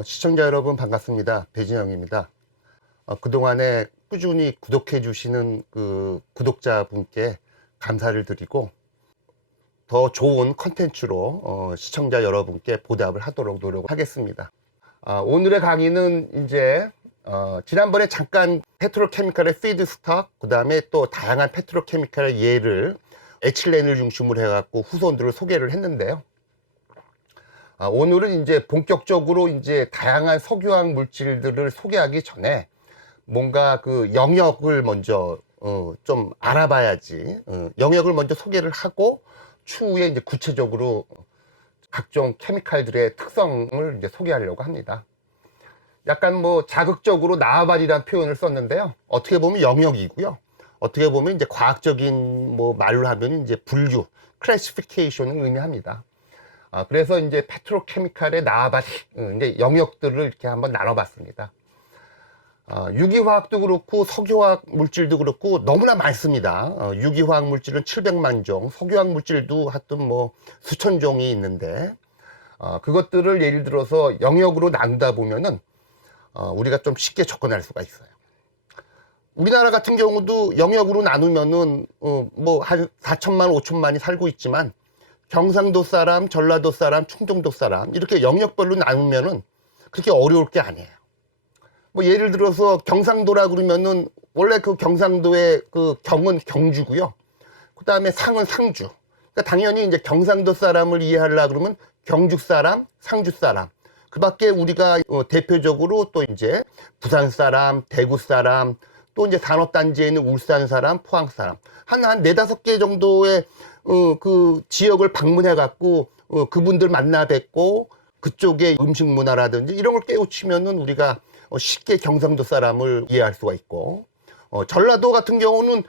시청자 여러분 반갑습니다. 배진영입니다. 그동안에 꾸준히 구독해 주시는 그 구독자분께 감사를 드리고 더 좋은 컨텐츠로 시청자 여러분께 보답을 하도록 노력하겠습니다. 오늘의 강의는 이제 지난번에 잠깐 페트로케미칼의 피드스톡, 그 다음에 또 다양한 페트로케미칼의 예를 에틸렌을 중심으로 해갖고 후손들을 소개를 했는데요. 오늘은 이제 본격적으로 이제 다양한 석유화학 물질들을 소개하기 전에 뭔가 그 영역을 먼저 좀 알아봐야지. 영역을 먼저 소개를 하고 추후에 이제 구체적으로 각종 케미칼들의 특성을 이제 소개하려고 합니다. 약간 뭐 자극적으로 나아발이라는 표현을 썼는데요. 어떻게 보면 영역이고요. 어떻게 보면 이제 과학적인 뭐 말로 하면 이제 분류, 클래시피케이션을 의미합니다. 그래서 이제 페트로케미칼의 나아발, 이제 영역들을 이렇게 한번 나눠봤습니다. 유기화학도 그렇고 석유화학 물질도 그렇고 너무나 많습니다. 유기화학 물질은 700만 종, 석유화학 물질도 하여튼 뭐 수천 종이 있는데 그것들을 예를 들어서 영역으로 나누다 보면은 우리가 좀 쉽게 접근할 수가 있어요. 우리나라 같은 경우도 영역으로 나누면은 뭐 한 4천만, 5천만이 살고 있지만 경상도 사람, 전라도 사람, 충청도 사람 이렇게 영역별로 나누면은 그렇게 어려울 게 아니에요. 뭐 예를 들어서 경상도라 그러면은 원래 그 경상도의 그 경은 경주고요. 그 다음에 상은 상주. 그러니까 당연히 이제 경상도 사람을 이해하려 그러면 경주 사람, 상주 사람. 그 밖에 우리가 대표적으로 또 이제 부산 사람, 대구 사람, 또 이제 산업단지에 있는 울산 사람, 포항 사람. 한 네다섯 개 정도의 그 지역을 방문해 갖고 그분들 만나 뵙고 그쪽의 음식 문화라든지 이런 걸 깨우치면은 우리가 쉽게 경상도 사람을 이해할 수가 있고, 전라도 같은 경우는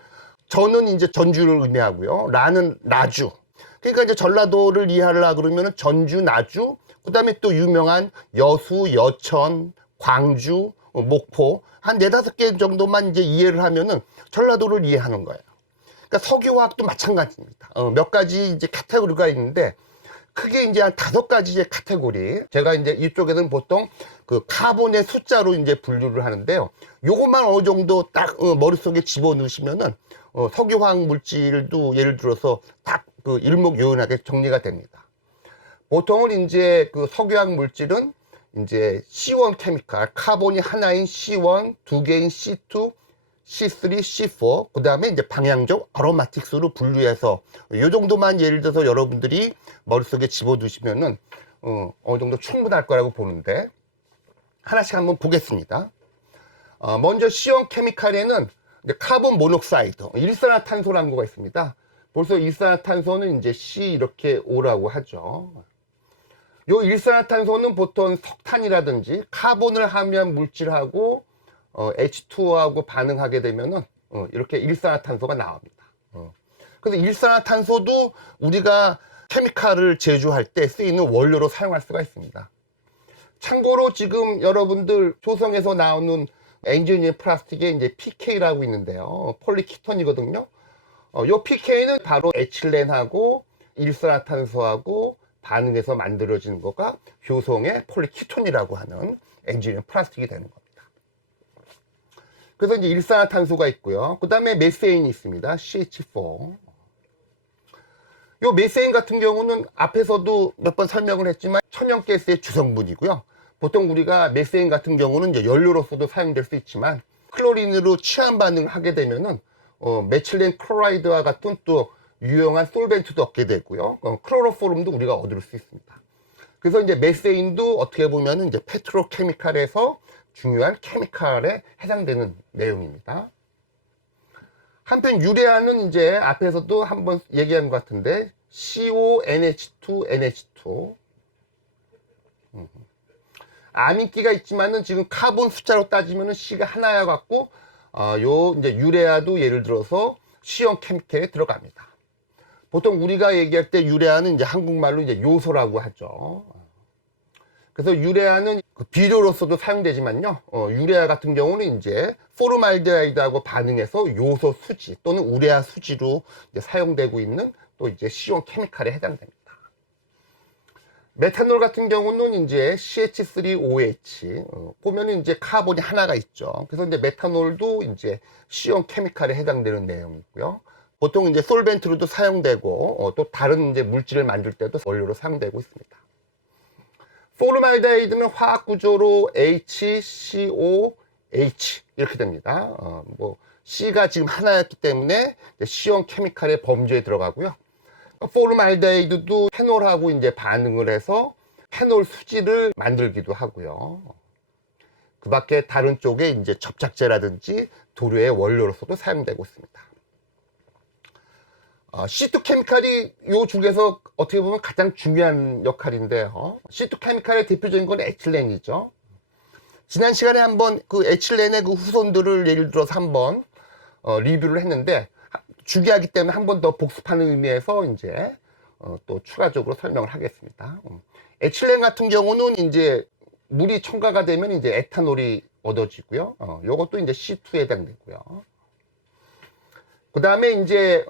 저는 이제 전주를 의미하고요. 라는 나주. 그러니까 이제 전라도를 이해하려 그러면은 전주, 나주, 그 다음에 또 유명한 여수, 여천, 광주, 목포 한 네다섯 개 정도만 이제 이해를 하면은 전라도를 이해하는 거예요. 그러니까 석유화학도 마찬가지입니다. 몇 가지 이제 카테고리가 있는데 크게 이제 한 5가지의 카테고리. 제가 이제 이쪽에는 보통 그 카본의 숫자로 이제 분류를 하는데요. 요것만 어느 정도 딱 머릿속에 집어넣으시면은 석유화학 물질도 예를 들어서 딱 그 일목요연하게 정리가 됩니다. 보통은 이제 그 석유화학 물질은 이제 C1 케미칼, 카본이 하나인 C1, 두 개인 C2, C3, C4, 그 다음에 이제 방향적 어로마틱스로 분류해서 요 정도만 예를 들어서 여러분들이 머릿속에 집어두시면은 어느 정도 충분할 거라고 보는데 하나씩 한번 보겠습니다. 먼저 C1 케미칼에는 이제 카본 모녹사이드, 일산화탄소라는 거가 있습니다. 벌써 일산화탄소는 이제 C 이렇게 O라고 하죠. 요 일산화탄소는 보통 석탄이라든지 카본을 함유한 물질하고 H2O하고 반응하게 되면은 이렇게 일산화탄소가 나옵니다. 그래서 일산화탄소도 우리가 케미칼을 제조할 때 쓰이는 원료로 사용할 수가 있습니다. 참고로 지금 여러분들 조성에서 나오는 엔지니어 플라스틱에 이제 PK라고 있는데요. 폴리키톤이거든요. 요 PK는 바로 에틸렌하고 일산화탄소하고 반응해서 만들어지는 거가 효성의 폴리키톤이라고 하는 엔지니어 플라스틱이 되는 겁니다. 그래서 이제 일산화탄소가 있고요. 그 다음에 메세인이 있습니다. CH4. 요 메세인 같은 경우는 앞에서도 몇 번 설명을 했지만 천연가스의 주성분이고요. 보통 우리가 메세인 같은 경우는 이제 연료로서도 사용될 수 있지만 클로린으로 취한 반응을 하게 되면은 메틸렌 클로라이드와 같은 또 유용한 솔벤트도 얻게 되고요. 클로로포름도 우리가 얻을 수 있습니다. 그래서 이제 메세인도 어떻게 보면 이제 페트로케미칼에서 중요한 케미칼에 해당되는 내용입니다. 한편 유레아는 이제 앞에서도 한번 얘기한 것 같은데 CONH2, NH2. 암인기가 있지만은 지금 카본 숫자로 따지면은 C가 하나여 갖고 요 이제 유레아도 예를 들어서 C1 케미칼에 들어갑니다. 보통 우리가 얘기할 때 유레아는 이제 한국말로 이제 요소라고 하죠. 그래서 유레아는 그 비료로서도 사용되지만요. 유레아 같은 경우는 이제 포르말데하이드하고 반응해서 요소 수지 또는 우레아 수지로 이제 사용되고 있는 또 이제 C1 케미칼에 해당됩니다. 메탄올 같은 경우는 이제 CH3OH, 보면은 이제 카본이 하나가 있죠. 그래서 이제 메탄올도 이제 C형 케미칼에 해당되는 내용이고요. 보통 이제 솔벤트로도 사용되고, 또 다른 이제 물질을 만들 때도 원료로 사용되고 있습니다. 포르말데하이드는 화학 구조로 HCOH 이렇게 됩니다. 뭐 C가 지금 하나였기 때문에 C형 케미칼의 범주에 들어가고요. 포르말데하이드도 페놀하고 이제 반응을 해서 페놀 수지를 만들기도 하고요. 그 밖에 다른 쪽에 이제 접착제라든지 도료의 원료로서도 사용되고 있습니다. C2 케미칼이 요 중에서 어떻게 보면 가장 중요한 역할인데요. C2 케미칼의 대표적인 건 에틸렌이죠. 지난 시간에 한번 그 에틸렌의 그 후손들을 예를 들어서 한번 리뷰를 했는데, 중요하기 때문에 한 번 더 복습하는 의미에서 이제 또 추가적으로 설명을 하겠습니다. 에틸렌 같은 경우는 이제 물이 첨가가 되면 이제 에탄올이 얻어지고요. 요것도 이제 C2에 해당되고요. 그 다음에 이제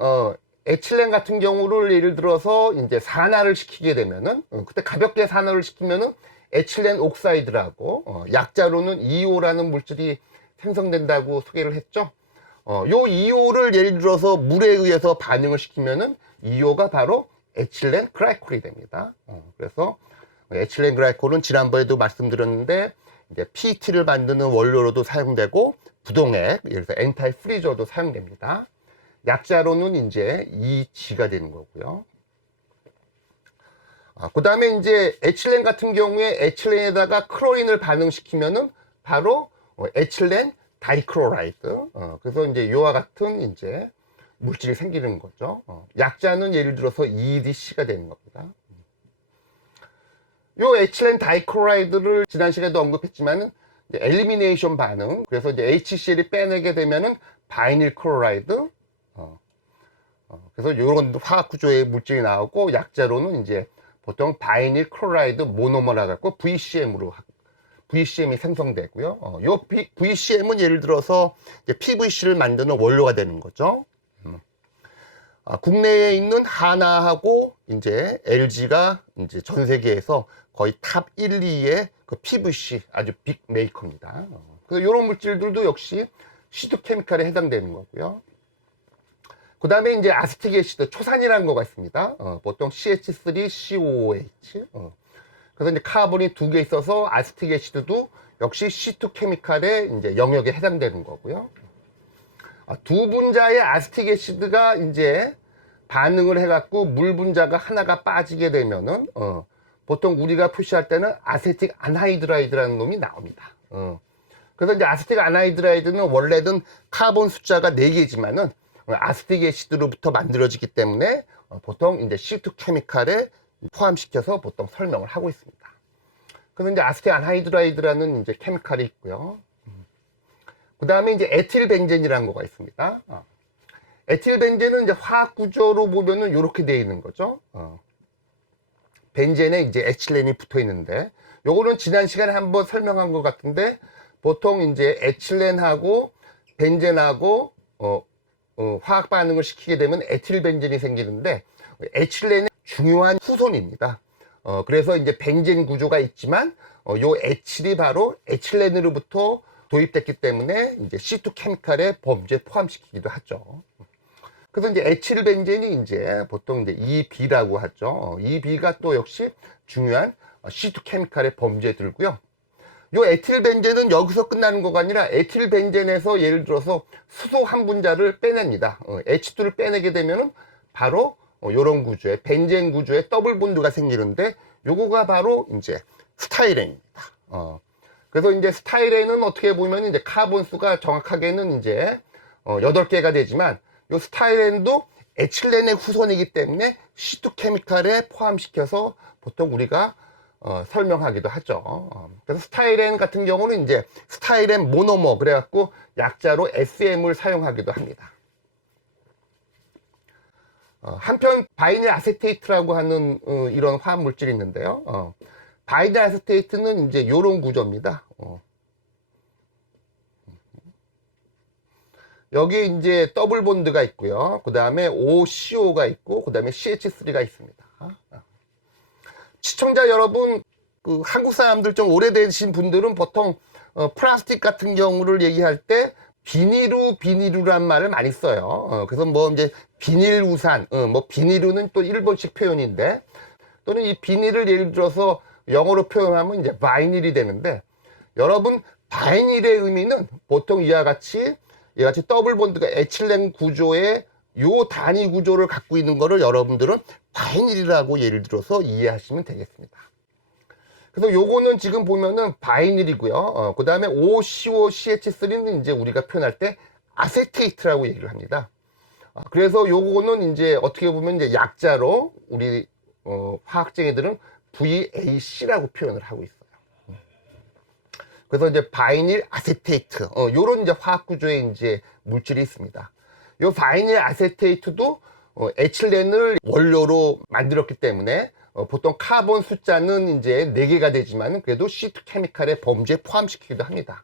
에틸렌 같은 경우를 예를 들어서 이제 산화를 시키게 되면은, 그때 가볍게 산화를 시키면은 에틸렌 옥사이드라고 약자로는 EO라는 물질이 생성된다고 소개를 했죠. 요 EO를 예를 들어서 물에 의해서 반응을 시키면은 EO가 바로 에틸렌 글라이콜이 됩니다. 그래서 에틸렌 글라이콜은 지난번에도 말씀드렸는데 이제 PET를 만드는 원료로도 사용되고 부동액, 예를 들어서 엔타이 프리저도 사용됩니다. 약자로는 이제 EG가 되는 거고요. 그 다음에 이제 에틸렌 같은 경우에 에틸렌에다가 클로린을 반응시키면은 바로 에틸렌 다이크로라이드. 그래서 이제 이와 같은 이제 물질이 생기는 거죠. 약자는 예를 들어서 EDC가 되는 겁니다. 요 에틸렌 다이크로라이드를 지난 시간에도 언급했지만은 엘리미네이션 반응. 그래서 이제 HCl이 빼내게 되면은 바이닐 클로라이드. 그래서 이런 화학 구조의 물질이 나오고, 약자로는 이제 보통 바이닐 클로라이드 모노머라 갖고 VCM이 생성되고요. 요 VCM은 예를 들어서 이제 PVC를 만드는 원료가 되는 거죠. 국내에 있는 하나하고 이제 LG가 이제 전 세계에서 거의 탑 1, 2의 그 PVC 아주 빅 메이커입니다. 그래서 이런 물질들도 역시 C2 케미칼에 해당되는 거고요. 그 다음에 이제 아스틱 애시드, 초산이라는 거가 있습니다. 보통 CH3COOH. 그래서 이제 카본이 두 개 있어서 아스틱 애시드도 역시 C2 케미칼의 이제 영역에 해당되는 거고요. 두 분자의 아스틱 애시드가 이제 반응을 해갖고 물 분자가 하나가 빠지게 되면은, 보통 우리가 표시할 때는 아세틱 안하이드라이드라는 놈이 나옵니다. 그래서 이제 아세틱 안하이드라이드는 원래는 카본 숫자가 4개지만은 아스틱 애시드로부터 만들어지기 때문에 보통 이제 C2 케미칼에 포함시켜서 보통 설명을 하고 있습니다. 그래서 이제 아스틱 안하이드라이드라는 이제 케미칼이 있고요. 그 다음에 이제 에틸벤젠이라는 거가 있습니다. 에틸벤젠은 이제 화학 구조로 보면은 이렇게 되어 있는 거죠. 벤젠에 이제 에틸렌이 붙어 있는데, 요거는 지난 시간에 한번 설명한 것 같은데, 보통 이제 에틸렌하고 벤젠하고 화학 반응을 시키게 되면 에틸벤젠이 생기는데, 에틸렌의 중요한 후손입니다. 그래서 이제 벤젠 구조가 있지만 요 에틸이 바로 에틸렌으로부터 도입됐기 때문에 이제 C2 케미칼의 범주에 포함시키기도 하죠. 그래서 이제 에틸벤젠이 이제 보통 이제 EB라고 하죠. EB가 또 역시 중요한 C2 케미칼의 범주에 들고요. 요 에틸벤젠은 여기서 끝나는 거가 아니라 에틸벤젠에서 예를 들어서 수소 한 분자를 빼냅니다. H2를 빼내게 되면은 바로 요런 구조의 벤젠 구조의 더블 본드가 생기는데, 요거가 바로 이제 스타이렌입니다. 그래서 이제 스타이렌은 어떻게 보면 이제 카본 수가 정확하게는 이제 8개가 되지만, 요 스타이렌도 에틸렌의 후손이기 때문에 C2 케미칼에 포함시켜서 보통 우리가 설명하기도 하죠. 그래서 스타이렌 같은 경우는 이제 스타이렌 모노머 그래갖고 약자로 SM을 사용하기도 합니다. 한편 바이닐 아세테이트라고 하는 이런 화학 물질이 있는데요. 바이닐 아세테이트는 이제 이런 구조입니다. 여기 이제 더블 본드가 있고요. 그 다음에 OCO가 있고, 그 다음에 CH3가 있습니다. 시청자 여러분, 한국 사람들 좀 오래되신 분들은 보통 플라스틱 같은 경우를 얘기할 때 비닐우란 말을 많이 써요. 그래서 뭐 이제 비닐 우산, 뭐 비닐우는 또 일본식 표현인데, 또는 이 비닐을 예를 들어서 영어로 표현하면 이제 바이닐이 되는데, 여러분 바이닐의 의미는 보통 이와 같이 더블 본드가 에틸렌 구조의 요 단위 구조를 갖고 있는 거를 여러분들은 바이닐이라고 예를 들어서 이해하시면 되겠습니다. 그래서 요거는 지금 보면은 바이닐이고요. 그 다음에 OCOCH3는 이제 우리가 표현할 때 아세테이트라고 얘기를 합니다. 그래서 요거는 이제 어떻게 보면 이제 약자로 우리 화학쟁이들은 VAC라고 표현을 하고 있어요. 그래서 이제 바이닐 아세테이트, 요런 이제 화학 구조의 이제 물질이 있습니다. 요 바이닐 아세테이트도 에틸렌을 원료로 만들었기 때문에 보통 카본 숫자는 이제 4개가 되지만 그래도 C2 케미칼의 범주에 포함시키기도 합니다.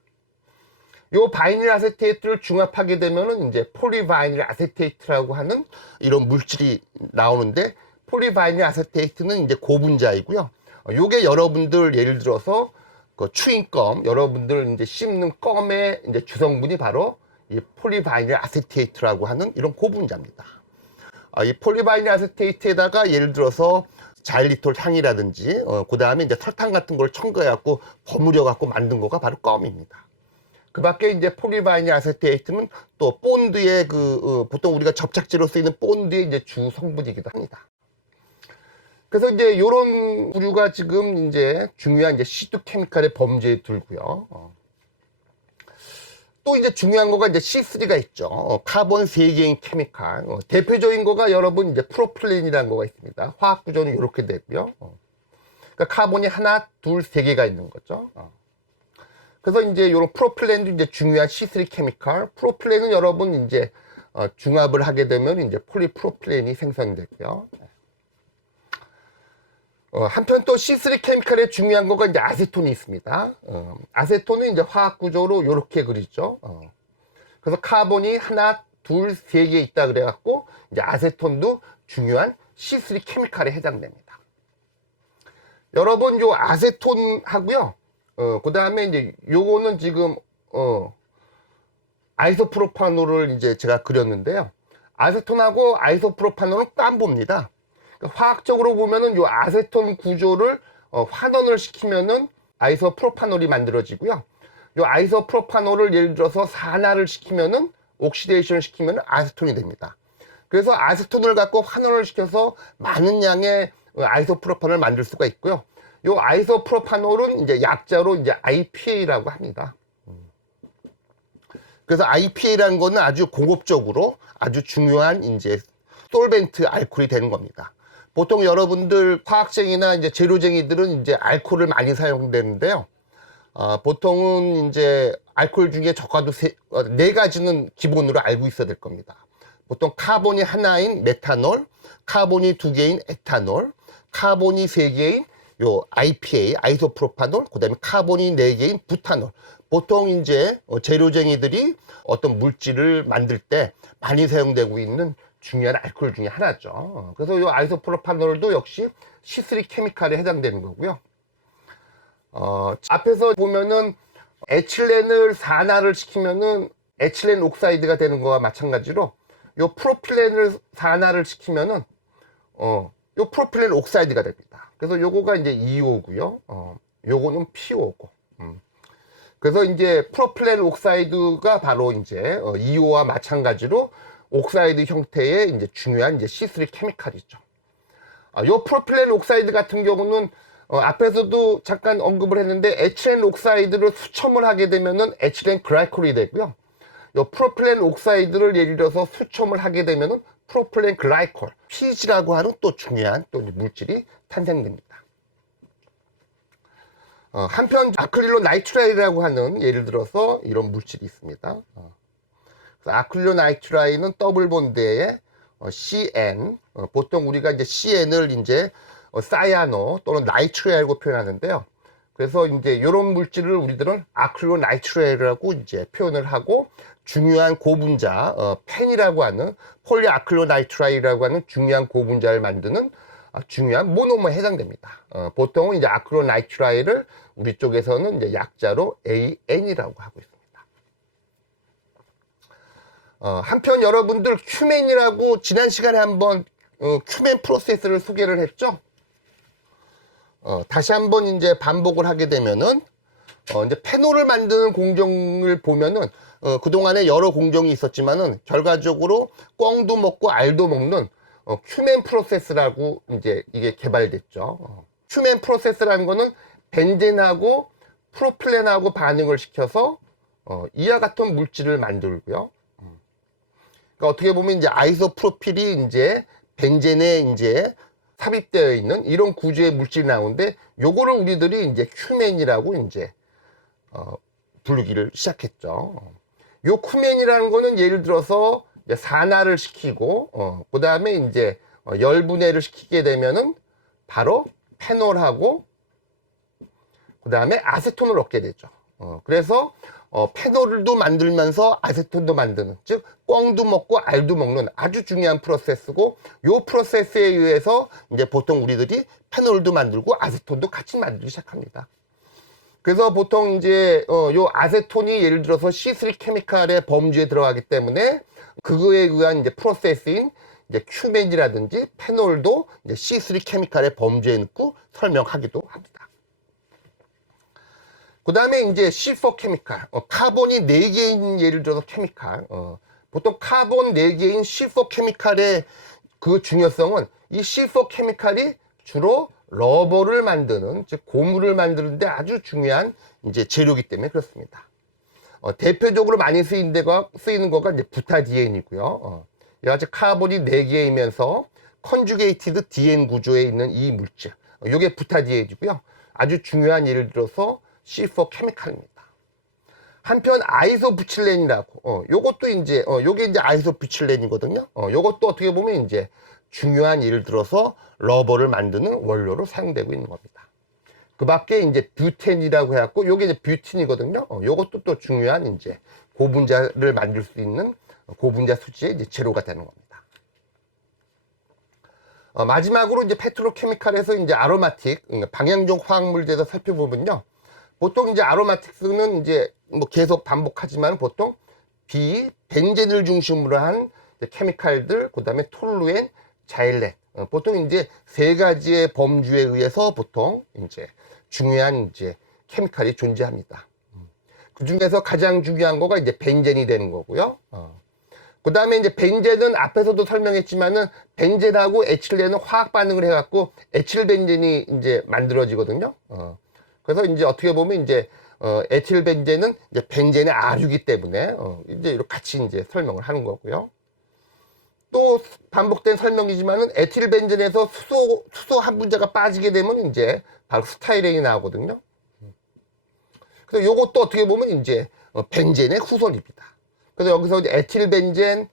요 바이닐 아세테이트를 중합하게 되면은 이제 폴리바이닐 아세테이트라고 하는 이런 물질이 나오는데, 폴리바이닐 아세테이트는 이제 고분자이고요. 요게 여러분들 예를 들어서 그 추인껌, 여러분들 이제 씹는 껌의 이제 주성분이 바로 이 폴리바이닐 아세테이트라고 하는 이런 고분자입니다. 이 폴리바이닐 아세테이트에다가 예를 들어서 자일리톨 향이라든지 그 다음에 이제 설탕 같은 걸 첨가해갖고 버무려갖고 만든 거가 바로 껌입니다. 그 밖에 이제 폴리바이닐 아세테이트는 또 본드의 보통 우리가 접착제로 쓰이는 본드의 이제 주 성분이기도 합니다. 그래서 이제 요런 부류가 지금 이제 중요한 이제 C2 케미칼의 범주에 들고요. 또 이제 중요한 거가 이제 C3가 있죠. 카본 3개인 케미칼. 대표적인 거가 여러분 이제 프로필렌이라는 거가 있습니다. 화학 구조는 이렇게 되고요. 그러니까 카본이 하나, 둘, 3개가 있는 거죠. 그래서 이제 요런 프로필렌도 이제 중요한 C3 케미칼. 프로필렌은 여러분 이제 중합을 하게 되면 이제 폴리프로필렌이 생성되고요. 한편 또 C3 케미칼의 중요한 거가 이제 아세톤이 있습니다. 아세톤은 이제 화학 구조로 이렇게 그리죠. 그래서 카본이 하나, 둘, 3개 있다 그래갖고 이제 아세톤도 중요한 C3 케미칼에 해당됩니다. 여러분 요 아세톤하고요. 그 다음에 이제 요거는 지금 아이소프로파놀을 이제 제가 그렸는데요. 아세톤하고 아이소프로파놀은 깜보입니다. 화학적으로 보면은 요 아세톤 구조를 환원을 시키면은 아이소프로파놀이 만들어지고요. 요 아이소프로파놀을 예를 들어서 산화를 시키면은 옥시데이션을 시키면은 아세톤이 됩니다. 그래서 아세톤을 갖고 환원을 시켜서 많은 양의 아이소프로판을 만들 수가 있고요. 요 아이소프로파놀은 이제 약자로 이제 IPA라고 합니다. 그래서 IPA라는 거는 아주 공업적으로 아주 중요한 이제 솔벤트 알코올이 되는 겁니다. 보통 여러분들 화학쟁이나 이제 재료쟁이들은 이제 알코올을 많이 사용되는데요. 보통은 이제 알코올 중에 적어도 4가지는 기본으로 알고 있어야 될 겁니다. 보통 카본이 하나인 메탄올, 카본이 2개인 에탄올, 카본이 3개인 요 IPA, 아이소프로파놀, 그 다음에 카본이 4개인 부탄올. 보통 이제 재료쟁이들이 어떤 물질을 만들 때 많이 사용되고 있는 중요한 알코올 중에 하나죠. 그래서 이 아이소프로파놀도 역시 C3 케미칼에 해당되는 거고요. 앞에서 보면은 에틸렌을 산화를 시키면은 에틸렌 옥사이드가 되는 거와 마찬가지로 요 프로필렌을 산화를 시키면은 요 프로필렌 옥사이드가 됩니다. 그래서 요거가 이제 2호고요. 요거는 PO고. 그래서 이제 프로필렌 옥사이드가 바로 이제 2호와 마찬가지로 옥사이드 형태의 이제 중요한 이제 C3 케미칼이죠. 요 프로필렌 옥사이드 같은 경우는 앞에서도 잠깐 언급을 했는데 에틸렌 옥사이드를 수첨을 하게 되면은 에틸렌 글라이콜이 되고요. 요 프로필렌 옥사이드를 예를 들어서 수첨을 하게 되면은 프로필렌 글라이콜, PG라고 하는 또 중요한 또 물질이 탄생됩니다. 한편 아크릴로 나이트라이라고 하는 예를 들어서 이런 물질이 있습니다. 아크릴로 나이트라이는 더블 본드에 CN, 보통 우리가 이제 CN을 이제 사이아노 또는 나이트라이라고 표현하는데요. 그래서 이제 이런 물질을 우리들은 아크릴로 나이트라이라고 이제 표현을 하고, 중요한 고분자 펜이라고 하는 폴리아크릴로 나이트라이라고 하는 중요한 고분자를 만드는 중요한 모노머에 해당됩니다. 보통은 이제 아크로나이트라일을 우리 쪽에서는 이제 약자로 AN이라고 하고 있습니다. 한편 여러분들 큐멘이라고 지난 시간에 한번 큐멘 프로세스를 소개를 했죠. 다시 한번 이제 반복을 하게 되면은 이제 페놀을 만드는 공정을 보면은 그동안에 여러 공정이 있었지만은 결과적으로 꿩도 먹고 알도 먹는 큐멘 프로세스라고 이제 이게 개발됐죠. 큐멘 프로세스라는 거는 벤젠하고 프로필렌하고 반응을 시켜서 이와 같은 물질을 만들고요. 그러니까 어떻게 보면 이제 아이소프로필이 이제 벤젠에 이제 삽입되어 있는 이런 구조의 물질이 나오는데 요거를 우리들이 이제 큐멘이라고 이제 부르기를 시작했죠. 요 큐멘이라는 거는 예를 들어서 이제 산화를 시키고 그 다음에 이제 열분해를 시키게 되면은 바로 페놀하고 그 다음에 아세톤을 얻게 되죠. 그래서 페놀도 만들면서 아세톤도 만드는, 즉 꿩도 먹고 알도 먹는 아주 중요한 프로세스고, 요 프로세스에 의해서 이제 보통 우리들이 페놀도 만들고 아세톤도 같이 만들기 시작합니다. 그래서 보통 이제 요 아세톤이 예를 들어서 C3 케미칼의 범주에 들어가기 때문에 그거에 의한 이제 프로세스인 이제 큐멘이라든지 페놀도 이제 C3 케미칼의 범주에 넣고 설명하기도 합니다. 그 다음에 이제 C4 케미칼, 카본이 4개인 예를 들어서 케미칼, 보통 카본 4개인 C4 케미칼의 그 중요성은 이 C4 케미칼이 주로 러버를 만드는, 즉 고무를 만드는데 아주 중요한 이제 재료이기 때문에 그렇습니다. 대표적으로 많이 쓰이는 거가 이제 부타디엔이고요. 여러 가지 카본이 4개이면서 컨주게이티드 디엔 구조에 있는 이 물질, 이게 부타디엔이고요. 아주 중요한 예를 들어서 C4 케미칼입니다. 한편 아이소부칠렌이라고, 요것도 이제 요게 이제 아이소부칠렌이거든요. 요것도 어떻게 보면 이제 중요한 예를 들어서 러버를 만드는 원료로 사용되고 있는 겁니다. 그 밖에 이제 뷰텐이라고 해갖고 요게 이제 뷰틴이거든요. 요것도 또 중요한 이제 고분자를 만들 수 있는 고분자 수지의 이제 재료가 되는 겁니다. 마지막으로 이제 페트로케미칼에서 이제 아로마틱, 방향종 화학물제에서 살펴보면요. 보통 이제 아로마틱스는 이제 뭐 계속 반복하지만 보통 벤젠을 중심으로 한 케미칼들, 그 다음에 톨루엔, 자일렌, 보통 이제 3가지의 범주에 의해서 보통 이제 중요한 이제 케미칼이 존재합니다. 그 중에서 가장 중요한 거가 이제 벤젠이 되는 거고요. 그 다음에 이제 벤젠은 앞에서도 설명했지만은 벤젠하고 에틸렌은 화학 반응을 해갖고 에틸벤젠이 이제 만들어지거든요. 그래서 이제 어떻게 보면 이제 에틸벤젠은 이제 벤젠의 아류이기 때문에 이제 이렇게 같이 이제 설명을 하는 거고요. 또 반복된 설명이지만은 에틸벤젠에서 수소 한 분자가 빠지게 되면 이제 바로 스타이렌이 나오거든요. 그래서 요것도 어떻게 보면 이제 벤젠의 후손입니다. 그래서 여기서 이제 에틸벤젠,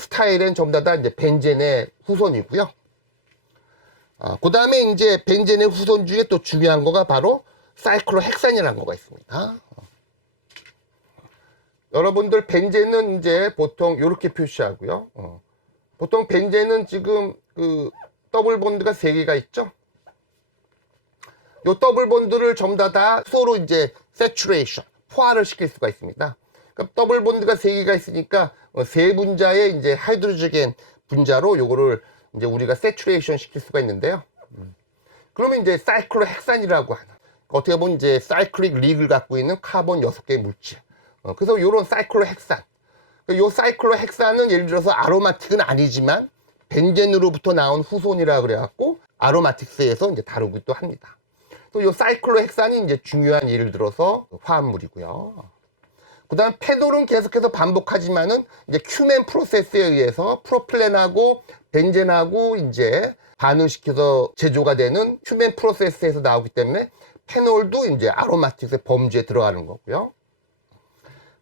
스타이렌 전부 다 이제 벤젠의 후손이고요. 그 다음에 이제 벤젠의 후손 중에 또 중요한 거가 바로 사이클로헥산이라는 거가 있습니다. 여러분들 벤젠은 이제 보통 이렇게 표시하고요. 보통 벤젠은 지금 그 더블 본드가 3개가 있죠. 요 더블 본드를 전부 다 수소로 이제 세츄레이션, 포화를 시킬 수가 있습니다. 그러니까 더블 본드가 3개가 있으니까 3분자의 이제 하이드로겐 분자로 요거를 이제 우리가 세츄레이션 시킬 수가 있는데요. 그러면 이제 사이클로헥산이라고 하는, 어떻게 보면 이제 사이클릭 릭을 갖고 있는 카본 6개의 물질. 그래서 요런 사이클로헥산. 요 사이클로헥산은 예를 들어서 아로마틱은 아니지만 벤젠으로부터 나온 후손이라 그래갖고 아로마틱스에서 이제 다루기도 합니다. 또 요 사이클로헥산이 이제 중요한 예를 들어서 화합물이고요. 그 다음 페놀은 계속해서 반복하지만은 이제 큐멘 프로세스에 의해서 프로필렌하고 벤젠하고 이제 반응시켜서 제조가 되는 큐멘 프로세스에서 나오기 때문에 페놀도 이제 아로마틱스의 범주에 들어가는 거고요.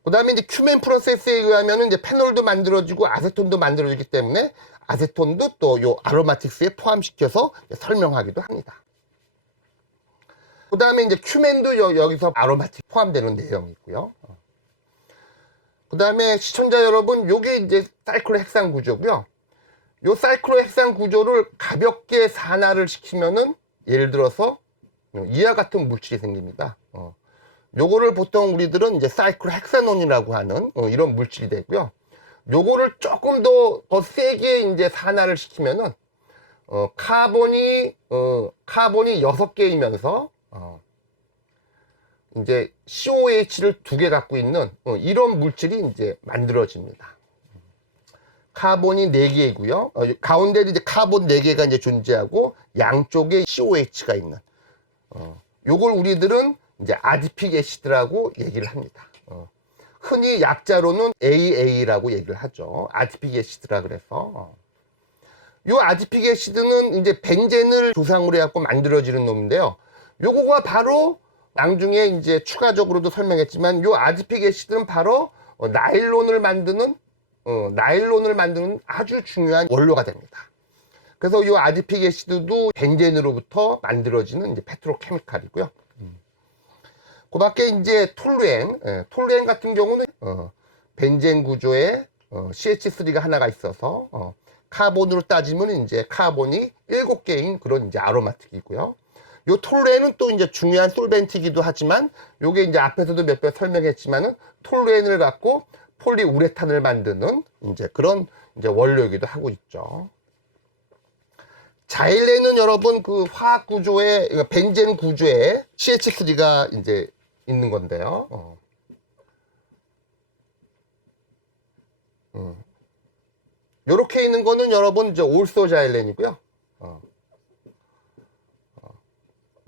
그 다음에 이제 큐멘 프로세스에 의하면 이제 페놀도 만들어지고 아세톤도 만들어지기 때문에 아세톤도 또 요 아로마틱스에 포함시켜서 설명하기도 합니다. 그 다음에 이제 큐멘도 여기서 아로마틱 포함되는 내용이고요. 그 다음에 시청자 여러분, 요게 이제 사이클로헥산 구조고요. 요 사이클로헥산 구조를 가볍게 산화를 시키면은 예를 들어서 이와 같은 물질이 생깁니다. 요거를 보통 우리들은 이제 사이클로헥사논이라고 하는 이런 물질이 되고요. 요거를 조금 더 세게 이제 산화를 시키면은 카본이 6개이면서 이제 COH를 2개 갖고 있는 이런 물질이 이제 만들어집니다. 카본이 4개이고요. 가운데 이제 카본 4개가 이제 존재하고 양쪽에 COH가 있는 요걸 우리들은 이제 아디픽 애시드라고 얘기를 합니다. 흔히 약자로는 AA라고 얘기를 하죠. 아디픽 애시드라 그래서 요 아디픽 애시드는 이제 벤젠을 조상으로 해갖고 만들어지는 놈인데요. 요거가 바로 나중에 이제 추가적으로도 설명했지만 요 아디픽 애시드는 바로 나일론을 만드는 아주 중요한 원료가 됩니다. 그래서 요 아디픽 애시드도 벤젠으로부터 만들어지는 이제 페트로케미칼이고요. 그 밖에 이제 톨루엔 같은 경우는 벤젠 구조에 CH3가 하나가 있어서 카본으로 따지면 이제 카본이 7개인 그런 이제 아로마틱이고요. 요 톨루엔은 또 이제 중요한 솔벤트이기도 하지만 요게 이제 앞에서도 몇 번 설명했지만은 톨루엔을 갖고 폴리우레탄을 만드는 이제 그런 이제 원료이기도 하고 있죠. 자일렌은 여러분 그 화학 구조에 벤젠 구조에 CH3가 이제 있는 건데요. 요렇게 있는 거는 여러분 이제 올소 자일렌이고요.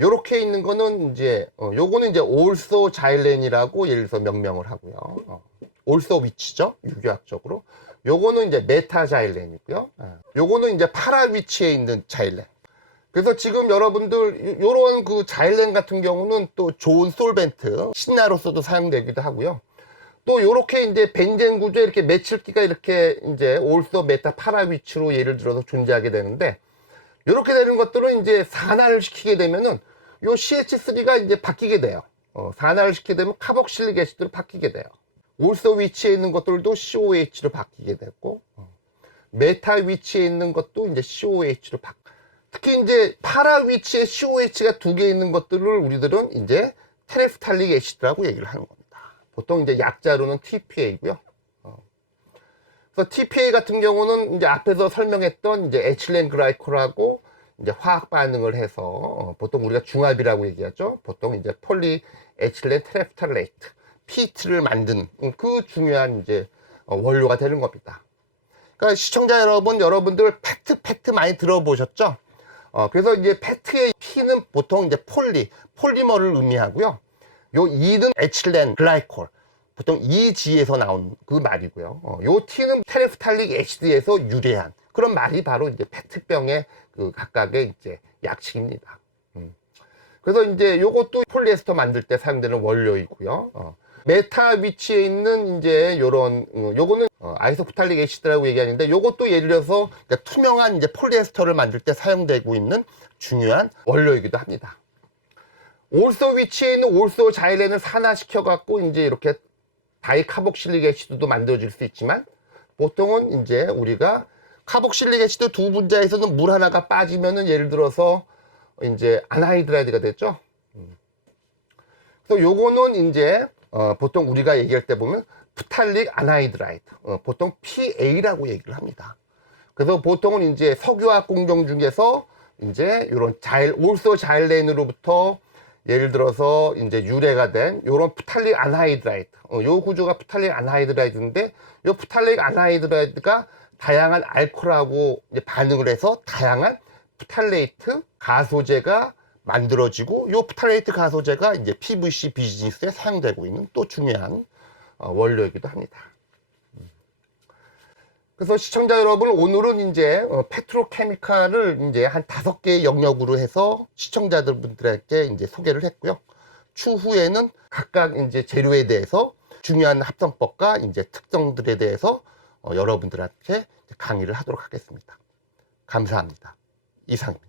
요렇게 있는 거는 이제 요거는 이제 올소 자일렌이라고 예를 들어서 명명을 하고요. 올소 위치죠, 유교학적으로. 요거는 이제 메타 자일렌이고요. 요거는 이제 파라 위치에 있는 자일렌. 그래서 지금 여러분들 요런 그 자일렌 같은 경우는 또 좋은 솔벤트, 신나로서도 사용되기도 하고요. 또 요렇게 이제 벤젠 구조에 이렇게 메칠기가 이렇게 이제 올소 메타 파라 위치로 예를 들어서 존재하게 되는데, 요렇게 되는 것들은 이제 산화를 시키게 되면은 요 CH3가 이제 바뀌게 돼요. 산화를 시키게 되면 카복실릭 애시드로 바뀌게 돼요. 올소 위치에 있는 것들도 COH로 바뀌게 되고, 메타 위치에 있는 것도 이제 COH로 바뀌고, 특히 이제 파라 위치에 COH가 2개 있는 것들을 우리들은 이제 테레프탈릭 애시드라고 얘기를 하는 겁니다. 보통 이제 약자로는 TPA고요. 그래서 TPA 같은 경우는 이제 앞에서 설명했던 이제 에틸렌 글라이콜하고 이제 화학 반응을 해서 보통 우리가 중합이라고 얘기하죠. 보통 이제 폴리 에틸렌 테레프탈레이트 PET를 만든 그 중요한 이제 원료가 되는 겁니다. 그러니까 시청자 여러분들 페트 많이 들어보셨죠? 그래서 이제 페트의 P는 보통 이제 폴리머를 의미하고요. 요 E는 에틸렌 글라이콜, 보통 EG에서 나온 그 말이고요. 요 T는 테레프탈릭 애시드에서 유래한 그런 말이 바로 이제 페트병의 그 각각의 이제 약칭입니다. 그래서 이제 요것도 폴리에스터 만들 때 사용되는 원료이고요. 메타 위치에 있는 이제 요런 요거는 아이소프탈릭 애시드라고 얘기하는데, 요것도 예를 들어서 투명한 이제 폴리에스터를 만들 때 사용되고 있는 중요한 원료이기도 합니다. 올소 위치에 있는 올소 자일렌을 산화시켜 갖고 이제 이렇게 다이카복실릭 애시드도 만들어질 수 있지만, 보통은 이제 우리가 카복실릭 애시드 2분자에서는 물 하나가 빠지면은 예를 들어서 이제 아나이드라이드가 됐죠. 그래서 요거는 이제 보통 우리가 얘기할 때 보면 프탈릭 아나이드라이드, 보통 PA라고 얘기를 합니다. 그래서 보통은 이제 석유화학 공정 중에서 이제 이런 올소 자일렌으로부터 예를 들어서 이제 유래가 된 요런 프탈릭 안하이드라이드, 요 구조가 프탈릭 안하이드라이드인데, 요 프탈릭 안하이드라이드가 다양한 알코올하고 이제 반응을 해서 다양한 프탈레이트 가소제가 만들어지고, 요 프탈레이트 가소제가 이제 PVC 비즈니스에 사용되고 있는 또 중요한 원료이기도 합니다. 그래서 시청자 여러분, 오늘은 이제 페트로케미칼을 이제 한 5개의 영역으로 해서 시청자분들에게 이제 소개를 했고요. 추후에는 각각 이제 재료에 대해서 중요한 합성법과 이제 특성들에 대해서 여러분들한테 강의를 하도록 하겠습니다. 감사합니다. 이상입니다.